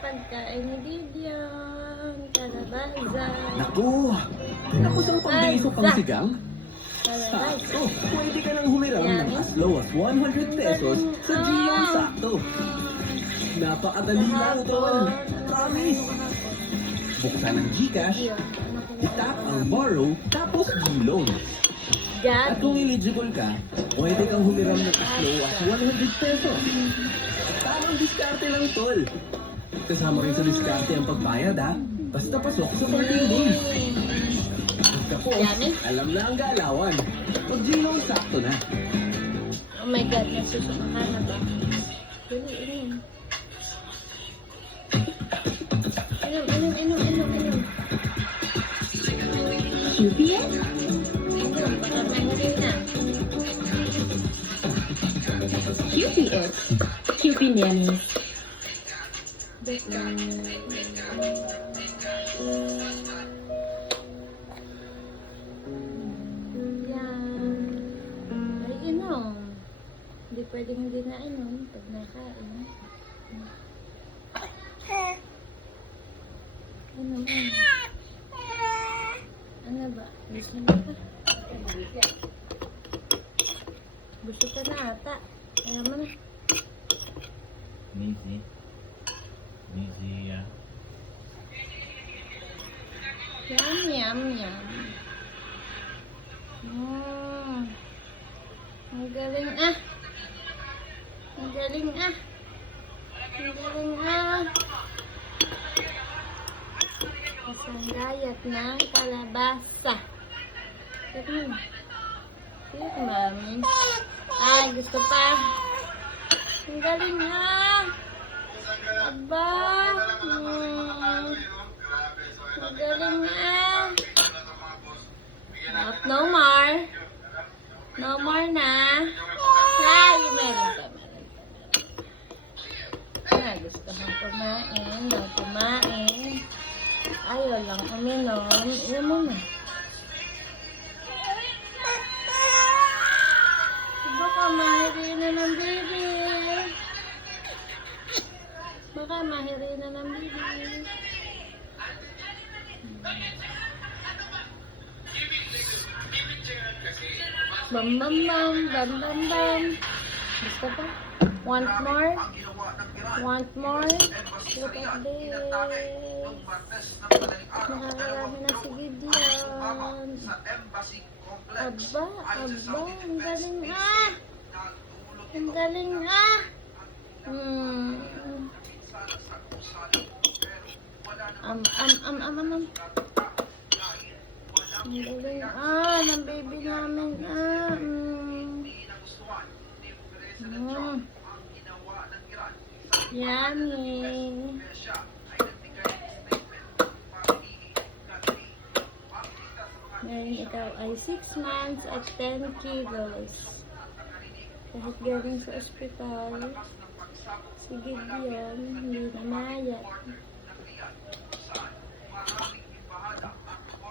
pagkain ni Gideon. Kalabaza. Naku! Naku, 10 piso pang sigang? Kalabaza. Sakto! Pwede ka nang humiram ng as low as 100 pesos sa Giyong Sakto. Napakadali lang, tol. Promise! Buksan ang Gcash, itap ang borrow, tapos G-loan. At kung eligible ka, pwede kang humiram ng as low as 100 pesos. Tamang diskarte lang, tol. Kasama rin sa diskarte ang pagbayad, ha? Basta pasok sa 14 days. Tapos, alam na ang galawan. Pag G-loan, sakto na. Oh my God, nasusuka ka na ba? Dali, inom. Inom. QPS? Inom, baka mahuli na. QPS. QP Nanny. Yan. Ay, inom. Hindi pwedeng hindi na inom pag nakain. Inom. Ano ba? Gusto mo pa? Gusto ka na ata. Kaya mo na. Missy, Yum. Ang galing ah. Ang galing ah. Isang gayat ng kalabasa. Tignan. Tignan, mami. Ay, gusto pa. Ang galing ah. Aba. Ang galing ah. No more. No more na. Ay, meron pa. Gusto mong kumain. Ayaw lang uminom. Inom mo na. Baka mahiri na ng baby. Bam. Gusto ba? Want more? Look at this. Nakakarami na si Gideon. Aba. Ang galing ah. Ang galing ng baby namin Yummy. Ngayon ikaw ay 6 months at 10 kilos. Kahit galing sa ospital, si Gideon hindi na mayat.